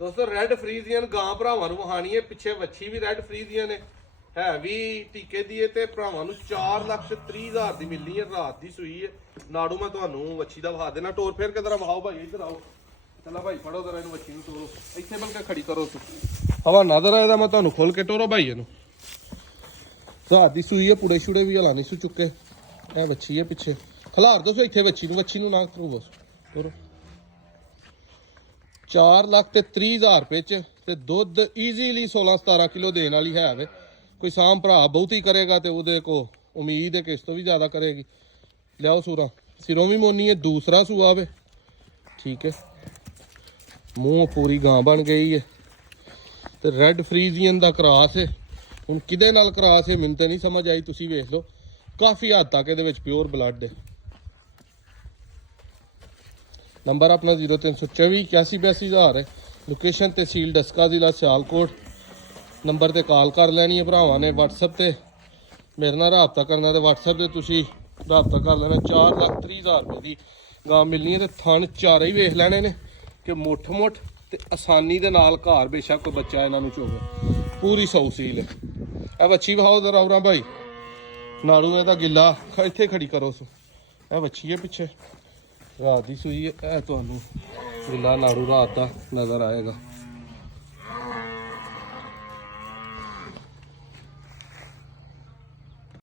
ਦੋਸਤੋ red Friesian ਗਾਂ ਭਰਾਵਾਂ ਨੂੰ ਵਹਾਣੀ ਹੈ। ਪਿੱਛੇ ਵੱਛੀ ਵੀ ਰੈੱਡ ਫਰੀਜ਼ੀਅਨ ਹੈ, ਹੈ ਵੀ ਟੀਕੇ ਦੀ ਹੈ ਤੇ ਭਰਾਵਾਂ ਨੂੰ 4,30,000 ਦੀ ਮਿਲਣੀ ਹੈ। ਰਾਤ ਦੀ ਸੂਈ ਹੈ। ਨਾੜੂ ਮੈਂ ਤੁਹਾਨੂੰ ਵੱਛੀ ਦਾ ਵਹਾ ਦੇਣਾ। ਟੋਰ ਫੇਰ ਕਿਧਰ ਵਹਾਓ ਭਾਈ, ਇੱਧਰ ਆਓ। ਚੱਲਾ ਭਾਈ ਫੜੋ ਜਰਾ ਇਹਨੂੰ, ਵੱਛੀ ਨੂੰ ਤੋਰੋ ਇੱਥੇ ਬਣ ਕੇ ਖੜੀ ਕਰੋ। ਹਵਾ ਨਜ਼ਰ ਆਏ ਦਾ ਮੈਂ ਤੁਹਾਨੂੰ ਖੋਲ ਕੇ ਟੋਰੋ ਭਾਈ ਇਹਨੂੰ। ਰਾਤ ਦੀ ਸੂਈ ਹੈ, ਪੁੜੇ ਛੁੜੇ ਵੀ ਹਲਾ ਨਹੀਂ ਸੂ ਚੁੱਕੇ। ਇਹ ਵੱਛੀ ਹੈ ਪਿੱਛੇ, ਖਲਾਰ ਦੋ ਇੱਥੇ ਵੱਛੀ ਨੂੰ ਨਾ ਕਰੋ ਬਸ ਤੋਰੋ। 4,30,000 ਰੁਪਏ ਚ ਤੇ ਦੁੱਧ ਈਜ਼ੀਲੀ 16-17 ਕਿਲੋ ਦੇਣ ਵਾਲੀ ਹੈ ਵੇ। ਕੋਈ ਸਾਮ ਭਰਾ ਬਹੁਤੀ ਕਰੇਗਾ ਤੇ ਉਹਦੇ ਕੋ ਉਮੀਦ ਹੈ ਕਿ ਇਸ ਤੋਂ ਵੀ ਜ਼ਿਆਦਾ ਕਰੇਗੀ। ਲਿਆਓ ਸੂਰਾ, ਸਿਰੋਂ ਵੀ ਮੋਨੀ ਹੈ, ਦੂਸਰਾ ਸੂਆ ਵੇ। ਠੀਕ ਹੈ, ਮੂੰਹ ਪੂਰੀ ਗਾਂ ਬਣ ਗਈ ਹੈ ਤੇ ਰੈੱਡ ਫਰੀਜ਼ੀਅਨ ਦਾ ਕਰਾਸ ਹੈ। ਹੁਣ ਕਿਹਦੇ ਨਾਲ ਕਰਾਸ ਹੈ ਮੈਨੂੰ ਤੇ ਨਹੀਂ ਸਮਝ ਆਈ, ਤੁਸੀਂ ਵੇਖ ਲਓ। ਕਾਫੀ ਹੱਦ ਤੱਕ ਇਹਦੇ ਵਿੱਚ ਪਿਓਰ ਬਲੱਡ ਹੈ। ਨੰਬਰ ਆਪਣਾ 0324 8182 ਹੈ। ਲੋਕੇਸ਼ਨ ਤਹਿਸੀਲ ਡਸਕਾ, ਜ਼ਿਲ੍ਹਾ ਸਿਆਲਕੋਟ। ਨੰਬਰ ਤੇ ਕਾਲ ਕਰ ਲੈਣੀ ਹੈ ਭਰਾਵਾਂ ਨੇ। WhatsApp ਤੇ ਮੇਰੇ ਨਾਲ ਰਾਬਤਾ ਕਰਨਾ ਤੇ WhatsApp ਤੇ ਤੁਸੀਂ ਰਾਬਤਾ ਕਰ ਲੈਣਾ। 4,30,000 ਰੁਪਏ ਦੀ ਗਾਂ ਮਿਲਣੀ ਹੈ ਤੇ ਥਣ ਚਾਰੇ ਹੀ ਵੇਖ ਲੈਣੇ ਨੇ ਕਿ ਮੁੱਠ ਤੇ ਆਸਾਨੀ ਦੇ ਨਾਲ ਘਰ ਬੇਸ਼ੱਕ ਕੋਈ ਬੱਚਾ ਇਹਨਾਂ ਨੂੰ ਚੋਵੇ। ਪੂਰੀ ਸੌ ਸੀਲ ਹੈ। ਇਹ ਵੱਛੀ ਵਹਾਓ ਜਰਾ ਉਰਾਂ ਭਾਈ, ਨਾੜੂ ਇਹਦਾ ਗਿੱਲਾ ਇੱਥੇ ਖੜੀ ਕਰੋ। ਇਹ ਵੱਛੀ ਹੈ ਪਿੱਛੇ, ਰਾਤ ਦੀ ਸੂਈ ਹੈ। ਇਹ ਤੁਹਾਨੂੰ ਗਿੱਲਾ ਨਾੜੂ ਰਾਤ ਦਾ ਨਜ਼ਰ ਆਏਗਾ।